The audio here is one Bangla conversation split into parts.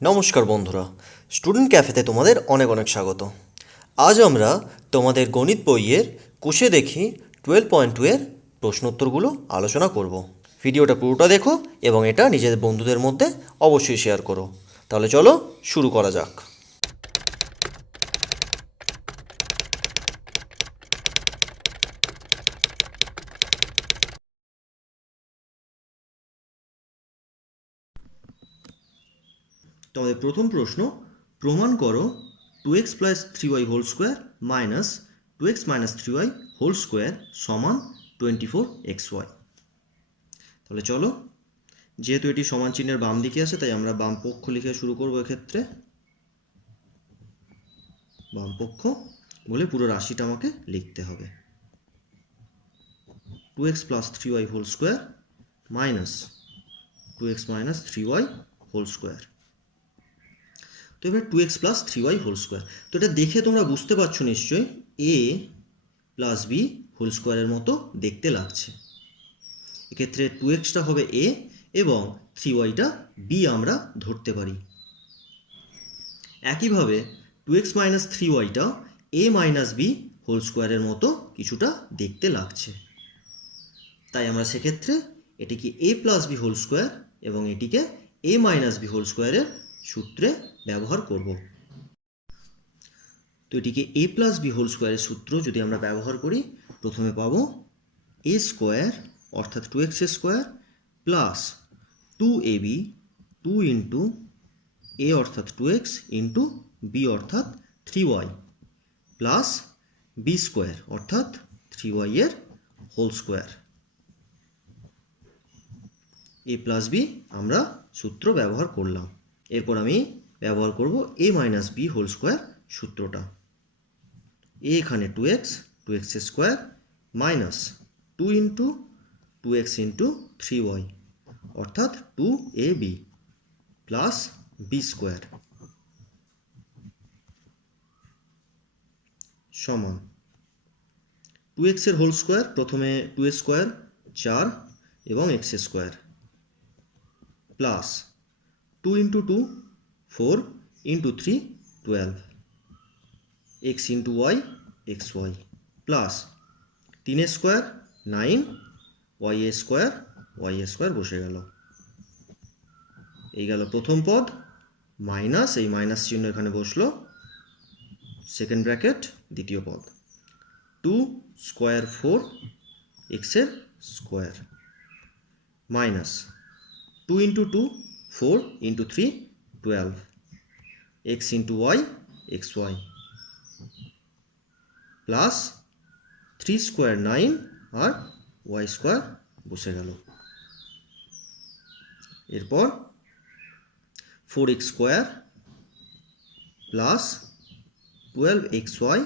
নমস্কার বন্ধুরা, স্টুডেন্ট ক্যাফেতে তোমাদের অনেক অনেক স্বাগত। আজ আমরা তোমাদের গণিত বইয়ের কোষে দেখি 12.2 এর প্রশ্নোত্তরগুলো আলোচনা করব। ভিডিওটা পুরোটা দেখো এবং এটা নিজেদের বন্ধুদের মধ্যে অবশ্যই শেয়ার করো। তাহলে চলো শুরু করা যাক। তোমাদের প্রথম প্রশ্ন, প্রমাণ করো 2x plus 3y whole square minus 2x minus 3y whole square সমান 24xy। তাহলে চলো, যেহেতু এটি সমান চিহ্নের বাম দিকে আছে তাই আমরা বাম পক্ষ লিখে শুরু করব। এক্ষেত্রে বাম পক্ষ বলে পুরো রাশিটা আমাকে লিখতে হবে। 2x plus 3y whole square minus 2x minus 3y whole square. তো এবার 2x plus 3y whole square, তো এটা দেখে তোমরা বুঝতে পারছো নিশ্চয়ই a প্লাস b হোল স্কোয়ারের মতো দেখতে লাগছে। এক্ষেত্রে 2xটা হবে a এবং 3yটা b আমরা ধরতে পারি। একইভাবে 2x মাইনাস 3yটা a মাইনাস b হোল স্কোয়ারের মতো কিছুটা দেখতে লাগছে, তাই আমরা সেক্ষেত্রে এটিকে a plus b whole square এবং এটিকে a মাইনাস b হোল স্কোয়ারের সূত্রে ব্যবহার করব। তো এটিকে a প্লাস b হোল স্কোয়ারের সূত্র যদি আমরা ব্যবহার করি, প্রথমে পাবো a স্কোয়ার অর্থাৎ 2x square plus 2ab 2 into a অর্থাৎ 2x ইন্টু b অর্থাৎ 3y প্লাস b স্কোয়ার অর্থাৎ 3y এর whole square. a plus b আমরা সূত্র ব্যবহার করলাম। এরপর আমি ব্যবহার করব a minus b whole square সূত্রটা। a এখানে 2x square minus 2 into 2x into 3y অর্থাৎ 2ab প্লাস b স্কোয়ার সমান 2x এর হোল স্কোয়ার, প্রথমে 2 স্কোয়ার 4 এবং x square plus 2 into 2 4 into 3 12 x into y xy plus 3 square 9 y square বসে গেল। এই গেল প্রথম পদ, মাইনাস এই মাইনাস চিহ্ন এখানে বসলো, সেকেন্ড ব্র্যাকেট দ্বিতীয় পদ 2 স্কোয়ার 4 এক্সের square minus 2 into 2 4 into 3 12 x into y xy plus 3 square 9 আর y স্কোয়ার বসে গেল। এরপর 4x square plus 12xy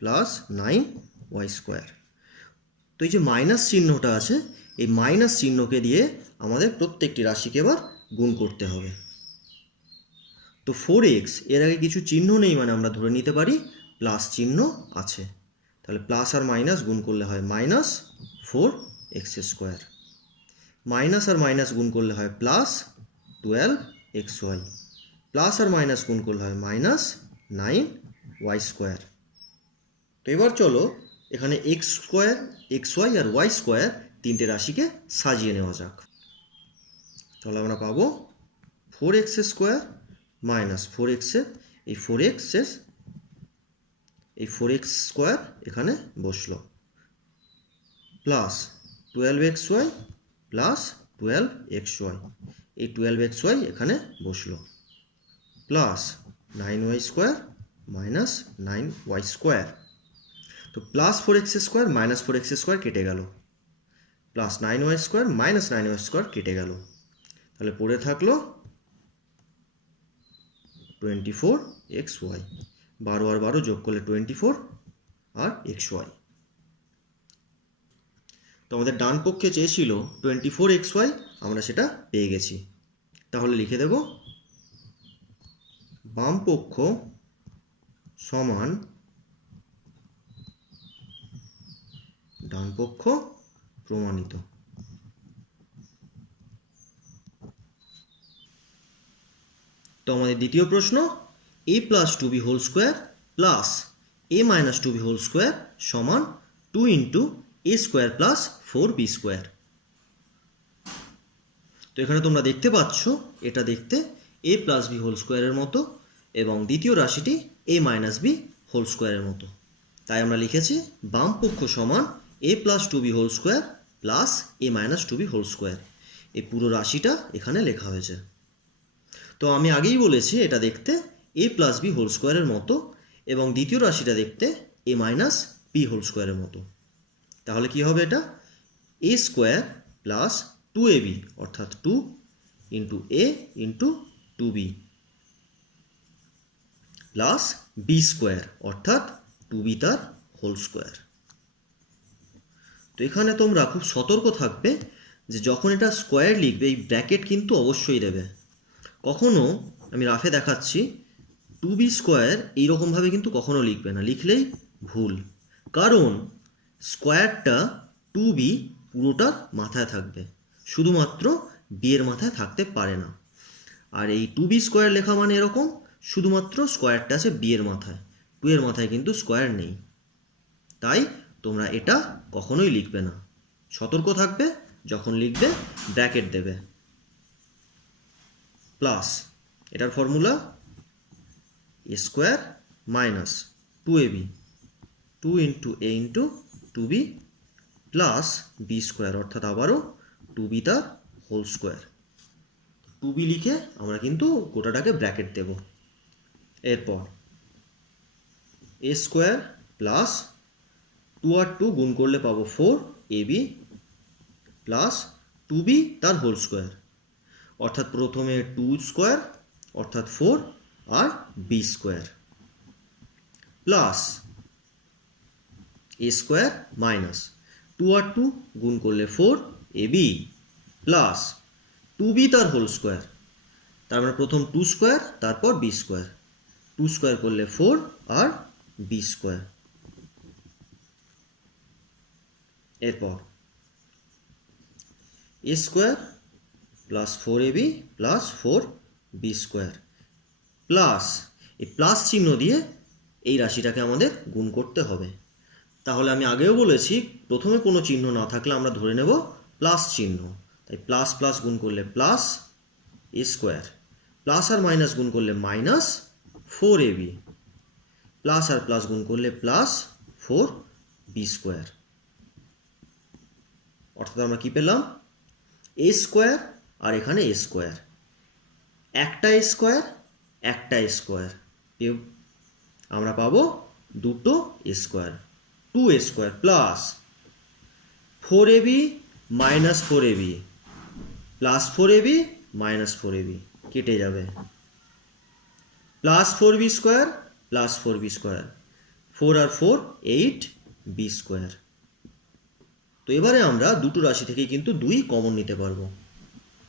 plus 9y square. তো এই যে মাইনাস চিহ্নটা আছে, এই মাইনাস চিহ্নকে দিয়ে আমাদের প্রত্যেকটি রাশিকে এবার গুণ করতে হবে। তো 4x এর আগে কিছু চিহ্ন নেই, মানে আমরা ধরে নিতে পারি প্লাস চিহ্ন আছে। তাহলে প্লাস আর মাইনাস গুণ করলে হয় মাইনাস 4x স্কোয়ার, মাইনাস আর মাইনাস গুণ করলে হয় প্লাস 12xy, প্লাস আর মাইনাস গুণ করলে হয় মাইনাস 9y স্কোয়ার। তো এবার চলো এখানে x স্কোয়ার xy আর y স্কোয়ার তিনটে রাশিকে সাজিয়ে নেওয়া যাক। তাহলে আমরা পাবো 4x স্কোয়ার মাইনাস 4x এই 4x স্কোয়ার এখানে বসলো প্লাস 12xy প্লাস 12xy, এই 12xy এখানে বসলো plus 9y square minus 9y square. তো plus 4x square minus 4x square কেটে গেল, plus 9y square minus 9y square কেটে গেল, তাহলে পড়ে থাকলো 24xy, 12 আর 12 যোগ করলে 24 আর xy। তো আমাদের ডান পক্ষে চেয়েছিল 24xy, আমরা সেটা পেয়ে গেছি। তাহলে লিখে দেব বাম পক্ষ সমান ডান পক্ষ প্রমাণিত। তো তো আমাদের দ্বিতীয় প্রশ্ন, a plus 2b whole square plus a minus 2b whole square সমান 2 into a square plus 4b square. তো এখানে তোমরা দেখতে পাচ্ছ এটা দেখতে a প্লাস b হোল স্কোয়ারের মতো এবং দ্বিতীয় রাশিটি a মাইনাস b হোল স্কোয়ারের মতো। তাই আমরা লিখেছি বাম পক্ষ সমান a plus 2b whole square plus a minus 2b whole square. এই পুরো রাশিটা এখানে লেখা হয়েছে। তো আমি আগেই বলেছি এটা দেখতে a প্লাস b হোল স্কোয়ারের মতো এবং দ্বিতীয় রাশিটা দেখতে a মাইনাস b হোল স্কোয়ারের মতো। তাহলে কি হবে এটা? a স্কোয়ার প্লাস 2ab অর্থাৎ 2 into a into 2b plus b square অর্থাৎ 2b তার হোল স্কোয়ার। তো এখানে তোমরা খুব সতর্ক থাকবে যে যখন এটা স্কোয়ার লিখবে এই ব্র্যাকেট কিন্তু অবশ্যই দেবে। কখনো আমি রাফে দেখাচ্ছি 2b স্কোয়ার এইরকমভাবে কিন্তু কখনো লিখবে না, লিখলেই ভুল। কারণ স্কোয়ারটা 2b পুরোটার মাথায় থাকবে, শুধুমাত্র b এর মাথায় থাকতে পারে না। আর এই 2b স্কোয়ার লেখা মানে এরকম শুধুমাত্র স্কোয়ারটা আছে b এর মাথায়, 2 এর মাথায় কিন্তু স্কোয়ার নেই। তাই তোমরা এটা কখনোই লিখবে না, সতর্ক থাকবে যখন লিখবে ব্র্যাকেট দেবে। প্লাস এটার formula a square minus 2ab 2 into a into 2b plus b square অর্থাৎ আবারও 2b তার হোল স্কোয়ার। 2b লিখে আমরা কিন্তু গোটাটাকে ব্র্যাকেট দেব। এরপর a স্কোয়ার প্লাস 2 আর 2 গুণ করলে পাবো 4ab প্লাস 2b তার হোল স্কোয়ার অর্থাৎ প্রথমে 2 স্কোয়ার অর্থাৎ 4 আর b square plus a square minus 2 আর 2 গুণ করলে 4ab প্লাস 2b তার হোল স্কোয়ার, তার মানে প্রথম 2 স্কোয়ার তারপর b স্কোয়ার, 2 স্কোয়ার করলে 4 আর b স্কোয়ার। এরপর a square plus 4ab plus 4b square plus এই প্লাস চিহ্ন দিয়ে এই রাশিটাকে আমাদের গুণ করতে হবে। তাহলে আমি আগেও বলেছি প্রথমে কোনো চিহ্ন না থাকলে আমরা ধরে নেব প্লাস চিহ্ন। তাই প্লাস প্লাস গুণ করলে প্লাস a স্কোয়ার, প্লাস আর মাইনাস গুণ করলে মাইনাস 4ab, প্লাস আর প্লাস গুণ করলে প্লাস 4b স্কোয়ার। অর্থাৎ আমরা কি পেলাম? a স্কোয়ার আর এখানে a স্কোয়ার, একটা a স্কোয়ার একটা a স্কোয়ার, আমরা পাবো দুটো a square 2a square plus 4ab minus 4ab plus 4ab minus 4ab কেটে যাবে, plus 4b square plus 4b square, 4 আর 4 8b স্কোয়ার। তো এবারে আমরা দুটো রাশি থেকে কিন্তু 2 কমন নিতে পারবো।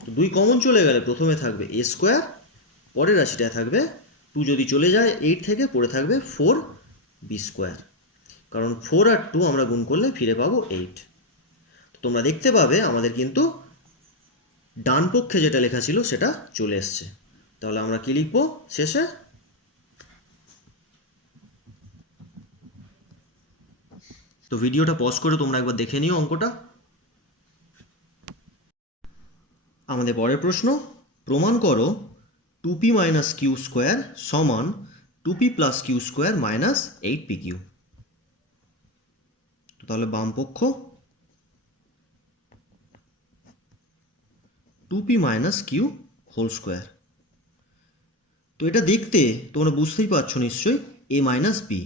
তো 2 কমন চলে গেলে প্রথমে থাকবে a স্কোয়ার, পরের রাশিটায় থাকবে 2 যদি চলে যায় 8 থেকে পড়ে থাকবে 4b স্কোয়ার, কারণ 4 আর 2 আমরা গুণ করলে ফিরে পাবো 8। তো তোমরা দেখতে পাবে আমাদের কিন্তু ডান পক্ষে যেটা লেখা ছিল সেটা চলে এসছে। তাহলে আমরা কি লিখবো শেষে? তো ভিডিওটা পজ করে তোমরা একবার দেখে নিও অঙ্কটা। আমাদের পরের প্রশ্ন, প্রমাণ করো 2p মাইনাস কিউ স্কোয়ার সমান 2p plus Q square minus 8pq। তাহলে বাম পক্ষ 2p minus Q whole square. তো এটা দেখতে তোমরা বুঝতেই পারছো নিশ্চয়ই a মাইনাস বি।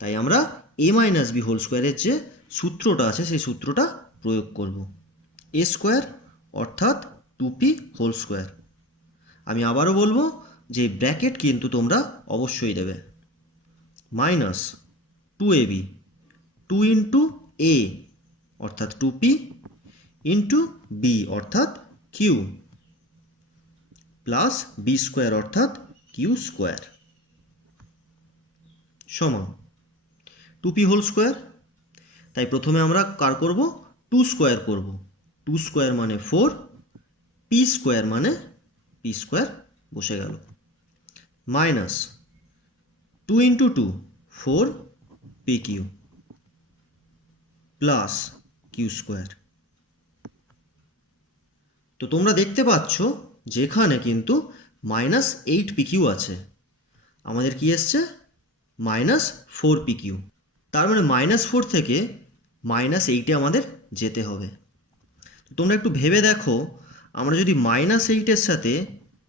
তাই আমরা a মাইনাস বি হোল স্কোয়ারের যে সূত্রটা আছে সেই সূত্রটা প্রয়োগ করব। a স্কোয়ার অর্থাৎ 2p হোল স্কোয়ার। আমি আবারও বলবো যে ব্র্যাকেট কিন্তু তোমরা অবশ্যই দেবে। মাইনাস 2ab 2 ইন্টু a অর্থাৎ 2p ইন্টু b অর্থাৎ q প্লাস b স্কোয়ার অর্থাৎ q স্কোয়ার সমান 2p হোল স্কোয়ার। তাই প্রথমে আমরা কার করব? 2 স্কোয়ার করব। 2 স্কোয়ার মানে 4, p স্কোয়ার মানে p স্কোয়ার বসে গেল, minus 2 into 2 4 P Q plus Q square. তো তোমরা দেখতে পাচ্ছ যেখানে কিন্তু মাইনাস 8 পি কিউ আছে, আমাদের কি এসছে মাইনাস 4 পি কিউ। তার মানে মাইনাস 4 থেকে মাইনাস 8-এ আমাদের যেতে হবে। তো তোমরা একটু ভেবে দেখো, আমরা যদি মাইনাস 8-এর সাথে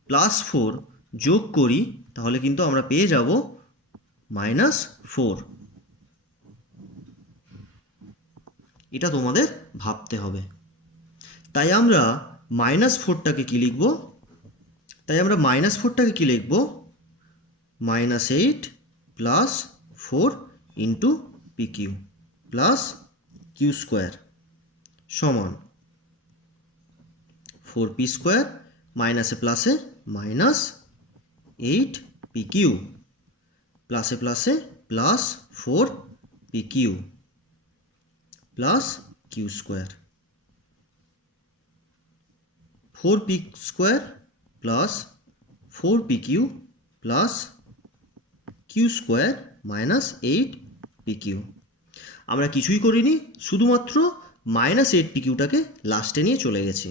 প্লাস 4 যোগ করি তাহলে কিন্তু আমরা পেয়ে যাব মাইনাস 4। এটা তোমাদের ভাবতে হবে। তাই আমরা মাইনাস 4টাকে কি লিখব? Minus 8 plus 4 into P Q plus Q square সমান 4 পি স্কোয়ার মাইনাসে প্লাসে মাইনাস 8 পি কিউ প্লাসে প্লাসে plus 4 P Q plus Q square. 4 P square plus 4 P Q plus Q square minus 8 P Q. আমরা কিছুই করিনি, শুধুমাত্র মাইনাস 8 পি কিউটাকে লাস্টে নিয়ে চলে গেছি।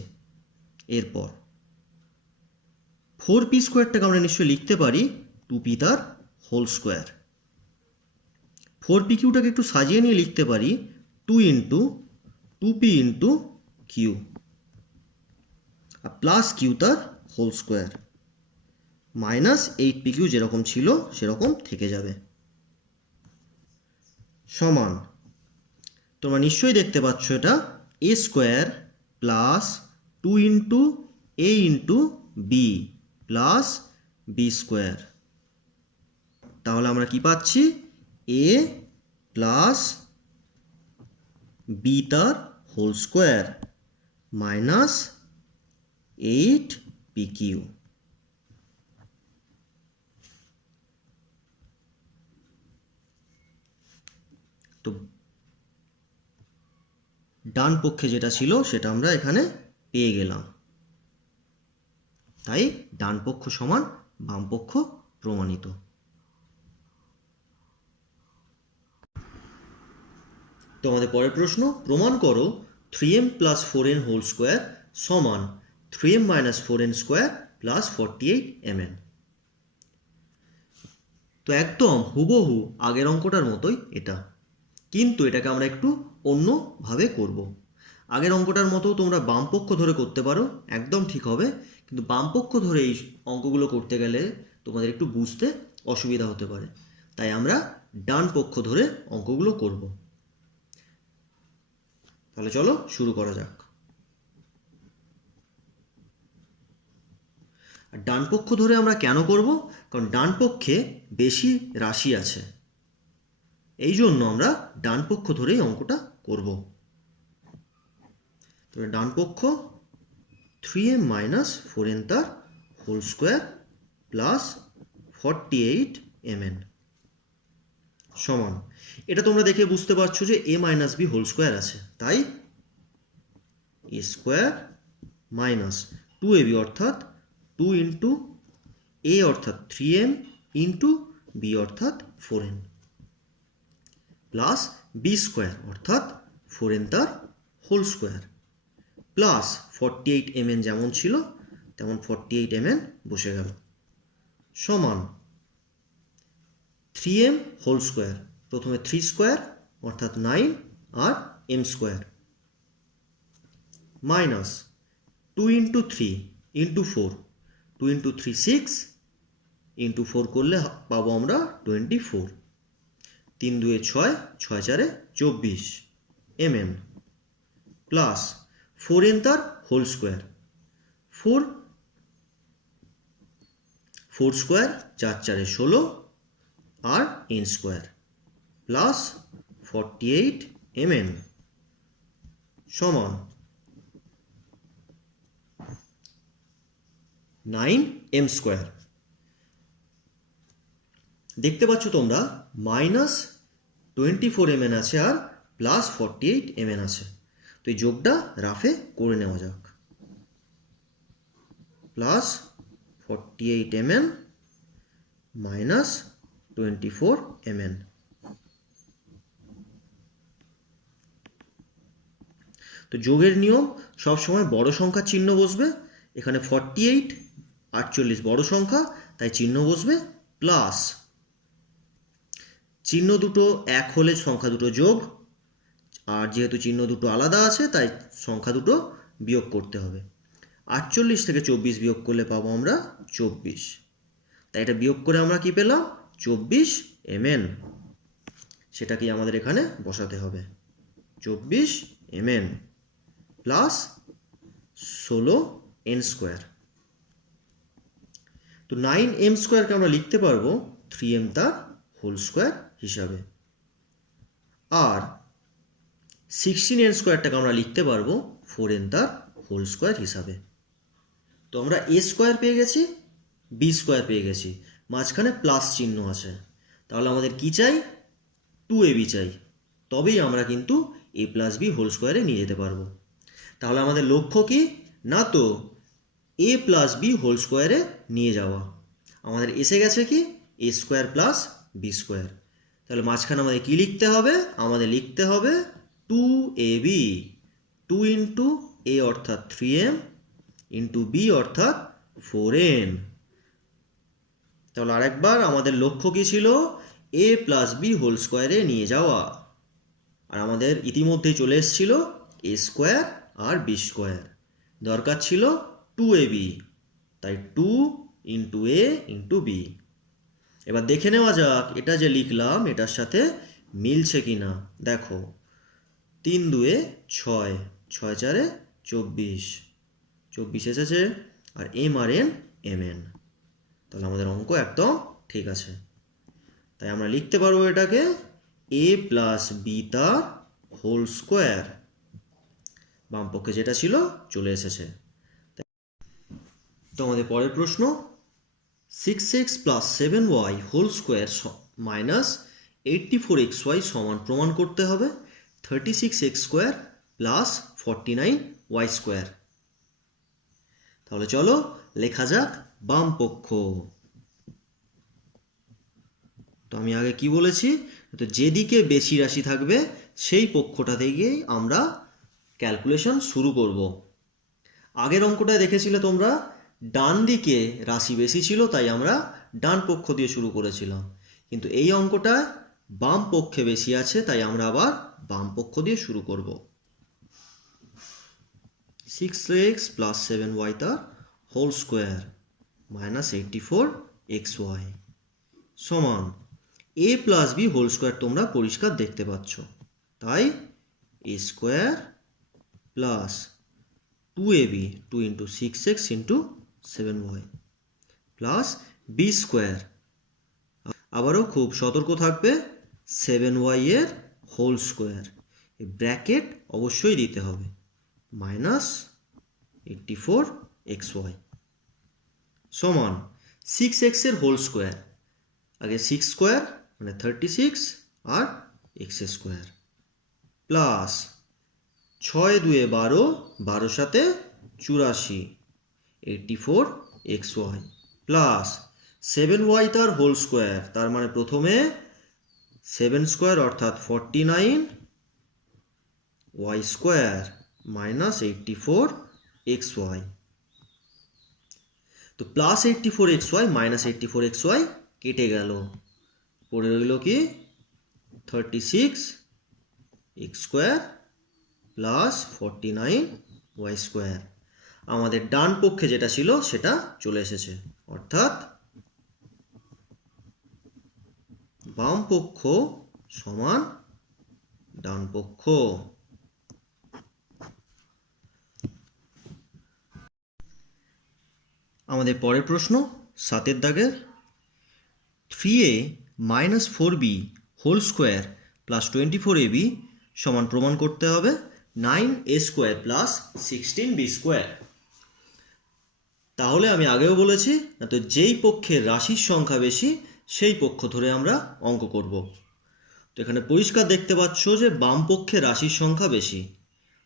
এরপর 4 পি স্কোয়ারটাকে আমরা নিশ্চয়ই লিখতে পারি 2 পি তার হোল স্কোয়ার। 4 পি কিউটাকে একটু সাজিয়ে নিয়ে লিখতে পারি 2 ইন্টু 2 পি ইন্টু কিউ আর প্লাস কিউ তার whole square minus 8 P Q যেরকম ছিল সেরকম থেকে যাবে সমান, তোমরা নিশ্চয়ই দেখতে পাচ্ছ এটা A square plus 2 into A into B plus B square. তাহলে আমরা কি পাচ্ছি? এ প্লাস বি তার whole square minus 8 P Q. তো ডান পক্ষে যেটা ছিল সেটা আমরা এখানে পেয়ে গেলাম, তাই ডান পক্ষ সমান বাম পক্ষ প্রমাণিত। তো আমাদের পরের প্রশ্ন, প্রমাণ করো 3m plus 4n whole square সমান 3m minus 4n square plus 48mn। তো একদম হুবহু আগের অঙ্কটার মতোই এটা, কিন্তু এটাকে আমরা একটু অন্যভাবে করব। আগের অঙ্কটার মতো তোমরা বাম পক্ষ ধরে করতে পারো, একদম ঠিক হবে, কিন্তু বাম পক্ষ ধরে এই অঙ্কগুলো করতে গেলে তোমাদের একটু বুঝতে অসুবিধা হতে পারে, তাই আমরা ডান পক্ষ ধরে অঙ্কগুলো করব। তাহলে চলো শুরু করা যাক। আর ডান পক্ষ ধরে আমরা কেন করব? কারণ ডান পক্ষে বেশি রাশি আছে, এই জন্য আমরা ডান পক্ষ ধরেই অঙ্কটা করব। তবে ডান পক্ষ 3m মাইনাস 4n তার হোল স্কোয়ার প্লাস 48mn সমান, এটা তোমরা দেখে বুঝতে পারছো যে a minus B whole square আছে, তাই a স্কোয়ার মাইনাস 2ab অর্থাৎ 2 ইন্টু a অর্থাৎ 3m ইন্টু b অর্থাৎ 4n প্লাস বি স্কোয়ার অর্থাৎ 4n তার হোল স্কোয়ার প্লাস 48mn যেমন ছিল তেমন 48mn বসে গেল সমান 3m হোল স্কোয়ার, প্রথমে 3 স্কোয়ার অর্থাৎ 9 আর m square minus 2 into 3 into 4, 2 into 3 6 into 4 করলে পাবো আমরা 24, 3 2 6, 6 4 24 mm প্লাস 4n তার হোল স্কোয়ার, 4 স্কোয়ার 4 4 16 আর n স্কোয়ার প্লাস 48mn সমান 9m স্কোয়ার। দেখতে পাচ্ছ তোমরা মাইনাস 24mn আছে আর প্লাস 48mn আছে, তো এই যোগটা রাফে করে নেওয়া যাক। Plus 48 mn minus 24 mn। তো যোগের নিয়ম সবসময় বড় সংখ্যার চিহ্ন বসবে। এখানে 48 48 বড় সংখ্যা, তাই চিহ্ন বসবে প্লাস। চিহ্ন দুটো এক হলে সংখ্যা দুটো যোগ, আর যেহেতু চিহ্ন দুটো আলাদা আছে তাই সংখ্যা দুটো বিয়োগ করতে হবে। 48 থেকে 24 বিয়োগ করলে পাবো আমরা 24। তাই এটা বিয়োগ করে আমরা কি পেলাম? 24 mn। সেটাকে আমাদের এখানে বসাতে হবে। 24 mn প্লাস 16 n স্কোয়ার। তো 9m স্কোয়ারকে আমরা লিখতে পারবো 3m তার হোল স্কোয়ার হিসাবে, আর 16n স্কোয়ারটাকে আমরা লিখতে পারবো 4n তার হোল স্কোয়ার হিসাবে। তো আমরা a স্কোয়ার পেয়ে গেছি, b স্কোয়ার পেয়ে গেছি, মাঝখানে প্লাস চিহ্ন আছে। তাহলে আমাদের কি চাই? 2ab চাই, তবেই আমরা কিন্তু a প্লাস b হোল স্কোয়ারে নিয়ে যেতে পারবো। তাহলে আমাদের লক্ষ্য কি? না তো a প্লাস বি হোল স্কোয়ারে নিয়ে যাওয়া। আমাদের এসে গেছে কি? a square plus B square. তাহলে মাঝখানে আমাদের কি লিখতে হবে? আমাদের লিখতে হবে 2ab, 2 ইন্টু a অর্থাৎ 3m ইন্টু b অর্থাৎ 4n। তাহলে আরেকবার আমাদের লক্ষ্য কি ছিল? a প্লাস বি হোল স্কোয়ারে নিয়ে যাওয়া। আর আমাদের ইতিমধ্যেই চলে এসেছিল a স্কোয়ার আর বি স্কোয়ার। দরকার ছিল 2ab, তাই 2 ইন্টু এ ইন্টু বি। এবার দেখে নেওয়া যাক এটা যে লিখলাম এটার সাথে মিলছে কিনা। দেখো 3 2 6, 6 4 24, 24 এসেছে, আর এম আর এন mn। তাহলে আমাদের অঙ্ক একদম ঠিক আছে। তাই আমরা লিখতে পারবো এটাকে a প্লাস বি তার হোল স্কোয়ার। বাম পক্ষে যেটা ছিল চলে এসেছে। তো আমাদের পরের প্রশ্ন, 6x plus 7y whole square minus 84xy সমান প্রমাণ করতে হবে 36x square plus 49y square. তাহলে চলো লেখা যাক বাম পক্ষ। তো আমি আগে কি বলেছি? তো যেদিকে বেশি রাশি থাকবে সেই পক্ষটা থেকেই আমরা ক্যালকুলেশন শুরু করব। আগের অঙ্কটায় দেখেছিলে তোমরা ডান দিকে রাশি বেশি ছিল, তাই আমরা ডান পক্ষ দিয়ে শুরু করেছিলাম। কিন্তু এই অঙ্কটায় বাম পক্ষে বেশি আছে, তাই আমরা আবার বাম পক্ষ দিয়ে শুরু করব। 6x প্লাস 7y তার হোল স্কোয়ার মাইনাস 84xy সমান a plus B whole square তোমরা পরিষ্কার দেখতে পাচ্ছ, তাই a square plus 2ab, 2 into 6x into 7y plus B square. আবারও খুব সতর্ক থাকবে, 7y এর হোল স্কোয়ার, ব্র্যাকেট অবশ্যই দিতে হবে, মাইনাস 84xy সমান 6x এর হোল স্কোয়ার। আগে 6 স্কোয়ার মানে 36 আর x স্কোয়ার প্লাস 6 2 12, 12 সাথে 84, 84xy প্লাস 7y তার হোল স্কোয়ার, তার মানে প্রথমে 7 স্কোয়ার অর্থাৎ 49y স্কোয়ার মাইনাস 84xy। তো প্লাস 84xy মাইনাস 84xy কেটে গেল, পড়ে রইল কি 36x square plus 49y square. আমাদের ডান পক্ষে যেটা ছিল সেটা চলে এসেছে, অর্থাৎ বাম পক্ষ সমান ডান পক্ষ। আমাদের পরের প্রশ্ন 7 দাগের, 3a minus 4b whole square plus 24ab সমান প্রমাণ করতে হবে 9a square plus 16b square. তাহলে আমি আগেও বলেছি, না তো যেই পক্ষের রাশির সংখ্যা বেশি সেই পক্ষ ধরে আমরা অঙ্ক করব। তো এখানে পরিষ্কার দেখতে পাচ্ছ যে বাম পক্ষে রাশির সংখ্যা বেশি,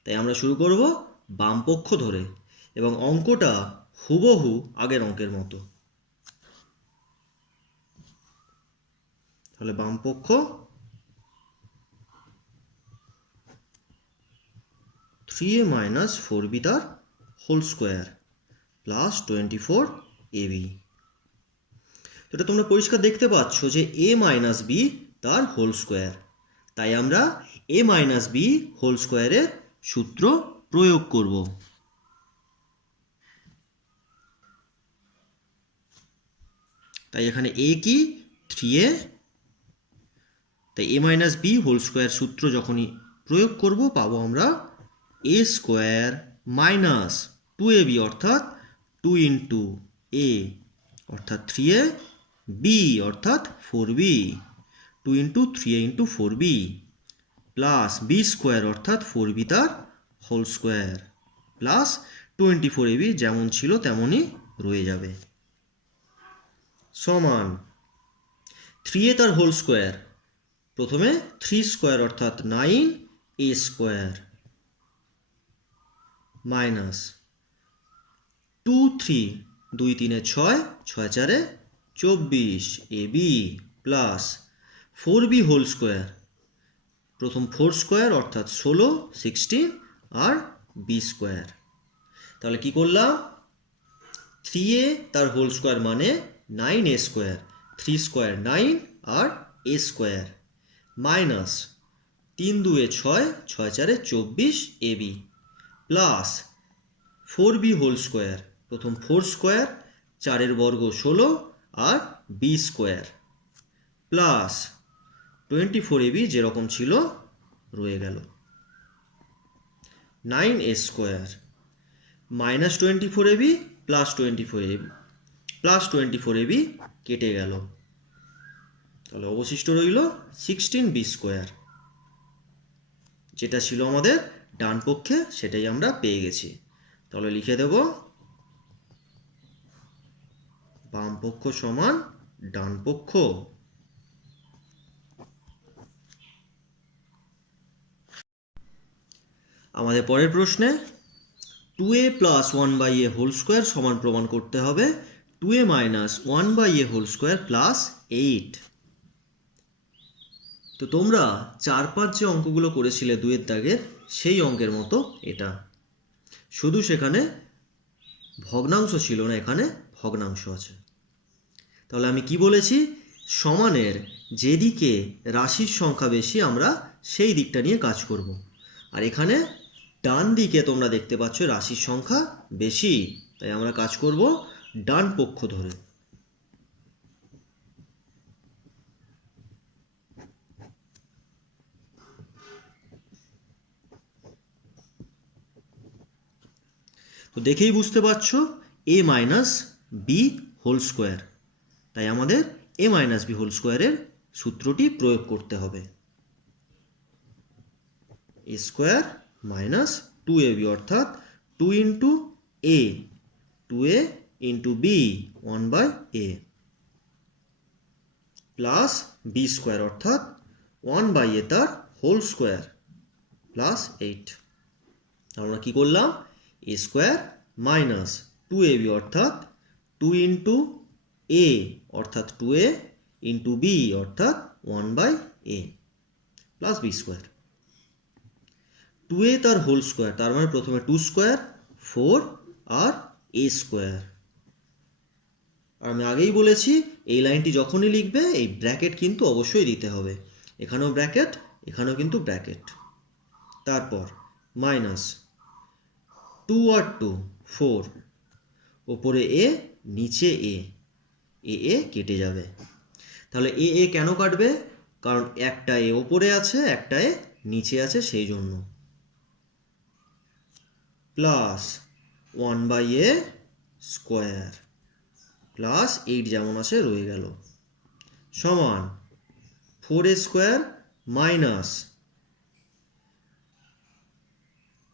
তাই আমরা শুরু করব বাম পক্ষ ধরে, এবং অঙ্কটা হুবহু আগের অঙ্কের মতো। তাহলে বামপক্ষ 3a minus 4b তার হোল স্কোয়ার প্লাস 24ab। এটা তোমরা পরিষ্কার দেখতে পাচ্ছ যে a মাইনাস b তার হোল স্কোয়ার, তাই আমরা a মাইনাস b হোল স্কোয়ারের সূত্র প্রয়োগ করব। তাই এখানে a কি 3a, তাই a minus b whole square সূত্র যখনই প্রয়োগ করব পাবো আমরা a স্কোয়ার মাইনাস 2ab অর্থাৎ 2 ইন্টু a অর্থাৎ 3a, b অর্থাৎ 4b, 2 into 3a into 4b plus b square অর্থাৎ 4b তার হোল স্কোয়ার প্লাস 24ab যেমন ছিল তেমনই রয়ে যাবে সমান 3a তার হোল স্কোয়ার, প্রথমে 3 স্কোয়ার অর্থাৎ 9a square minus 2 3 2 3 6 6 4 24 ab plus 4b whole square, প্রথম 4 স্কোয়ার অর্থাৎ 16 16 আর b স্কোয়ার। তাহলে কি করলাম 3a তার হোল স্কোয়ার মানে 9a স্কোয়ার, 3 স্কোয়ার 9 আর a square minus 3 2 6 6 4 24 ab plus 4b whole square, প্রথম 4 স্কোয়ার 4 বর্গ 16 আর b স্কোয়ার প্লাস 24ab যেরকম ছিল রয়ে গেল 9a square minus 24ab plus 24ab কেটে গেল, তাহলে অবশিষ্ট রইল 16b স্কোয়ার, যেটা ছিল আমাদের ডান পক্ষে সেটাই আমরা পেয়ে গেছি। তাহলে লিখে দেব বাম পক্ষ সমান ডান পক্ষ। আমাদের পরের প্রশ্নে 2a plus 1/a whole square সমান প্রমাণ করতে হবে 2a minus 1/a whole square plus 8। তো তোমরা 4-5 যে অঙ্কগুলো করেছিলে 2 এর দাগের সেই অঙ্কের মতো এটা, শুধু সেখানে ভগ্নাংশ ছিল না, এখানে ভগ্নাংশ আছে। তাহলে আমি কি বলেছি, সমানের যেদিকে রাশির সংখ্যা বেশি আমরা সেই দিকটা নিয়ে কাজ করব, আর এখানে ডান দিকে তোমরা দেখতে পাচ্ছ রাশির সংখ্যা বেশি, তাই আমরা কাজ করব ডান পক্ষ ধরে। তো দেখেই বুঝতে পারছো a minus B whole square, তাই আমাদের a মাইনাস বি হোল স্কোয়ারের সূত্রটি প্রয়োগ করতে হবে। a স্কোয়ার মাইনাস 2ab অর্থাৎ 2 into a 2a into B 1/a plus b square অর্থাৎ 1/a তার হোল স্কোয়ার প্লাস 8। আমরা কি করলাম a স্কোয়ার মাইনাস 2ab অর্থাৎ 2 ইন্টু a অর্থাৎ 2a ইন্টু b অর্থাৎ 1/a plus b square, 2a তার হোল স্কোয়ার তার মানে প্রথমে 2 স্কোয়ার 4 আর a স্কোয়ার। আর আমি আগেই বলেছি এই লাইনটি যখনই লিখবে এই ব্র্যাকেট কিন্তু অবশ্যই দিতে হবে, এখানেও ব্র্যাকেট এখানেও কিন্তু ব্র্যাকেট, তারপর মাইনাস 2 আর 2 4, ওপরে a নিচে a কেটে যাবে। তাহলে a কেন কাটবে, কারণ একটা a ওপরে আছে একটা a নিচে আছে সেই জন্য, প্লাস 1/a স্কোয়ার প্লাস 8 যেমন আছে রয়ে গেল সমান 4a স্কোয়ার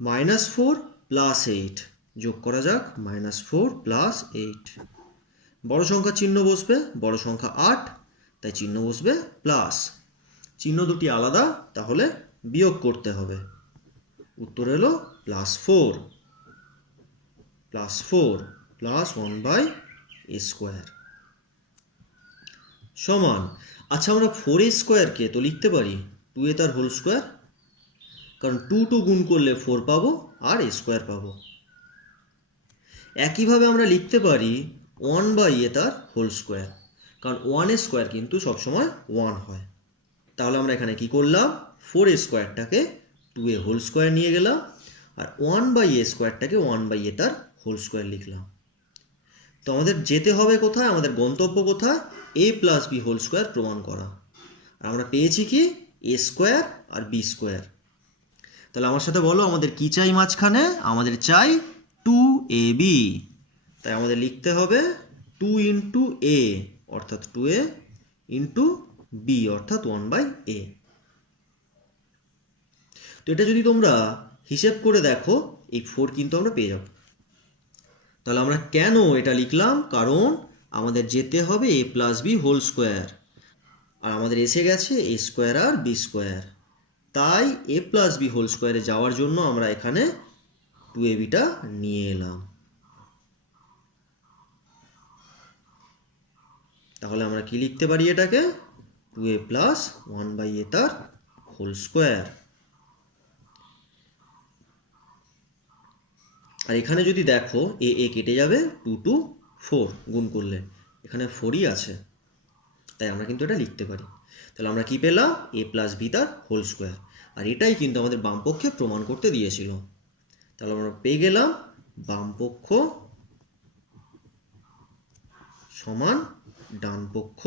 মাইনাস 4 প্লাস 8 যোগ করা যাক -4 প্লাস 8, বড় সংখ্যা চিহ্ন বসবে, বড় সংখ্যা 8 তাই চিহ্ন বসবে প্লাস, চিহ্ন দুটি আলাদা তাহলে বিয়োগ করতে হবে, উত্তর এলো +4 প্লাস 1/a স্কোয়ার সমান। আচ্ছা, আমরা 4a স্কোয়ারকে তো লিখতে পারি 2a তার হোল স্কোয়ার, কারণ 2 গুণ করলে 4 পাবো আর a স্কোয়ার পাবো। একইভাবে আমরা লিখতে পারি 1/a তার হোল স্কোয়ার, কারণ 1a স্কোয়ার কিন্তু সবসময় 1 হয়। তাহলে আমরা এখানে কি করলাম, 4a স্কোয়ারটাকে 2a হোল স্কোয়ার নিয়ে গেলাম, আর 1/a স্কোয়ারটাকে 1/a তার হোল স্কোয়ার লিখলাম। তো আমাদের যেতে হবে কোথায়, আমাদের গন্তব্য কোথায়, a plus B whole square প্রমাণ করা। আর আমরা পেয়েছি কি, a স্কোয়ার আর b স্কোয়ার। তাহলে আমার সাথে বলো, আমাদের কি চাই মাঝখানে, আমাদের চাই 2ab। তাই আমাদের লিখতে হবে 2 ইন্টু a অর্থাৎ 2a ইন্টু b অর্থাৎ 1/a। তো এটা যদি তোমরা হিসেব করে দেখো, এই 4 কিন্তু আমরা পেয়ে যাব। তাহলে আমরা কেন এটা লিখলাম, কারণ আমাদের যেতে হবে a plus B whole square, আর আমাদের এসে গেছে a স্কোয়ার আর b স্কোয়ার। তাই a প্লাস বি হোল স্কোয়ারে যাওয়ার জন্য আমরা এখানে 2abটা নিয়ে এলাম। তাহলে আমরা কি লিখতে পারি এটাকে, 2a প্লাস 1/a তার হোল স্কোয়ার। আর এখানে যদি দেখো এ কেটে যাবে, 2 2 4 গুণ করলে এখানে 4ই আছে, তাই আমরা কিন্তু এটা লিখতে পারি। তাহলে আমরা কি পেলাম, a প্লাস বি তার হোল স্কোয়ার। আর এটাই কিন্তু আমাদের বামপক্ষে প্রমাণ করতে দিয়েছিল। তাহলে আমরা পেয়ে গেলাম বামপক্ষ সমান ডানপক্ষ।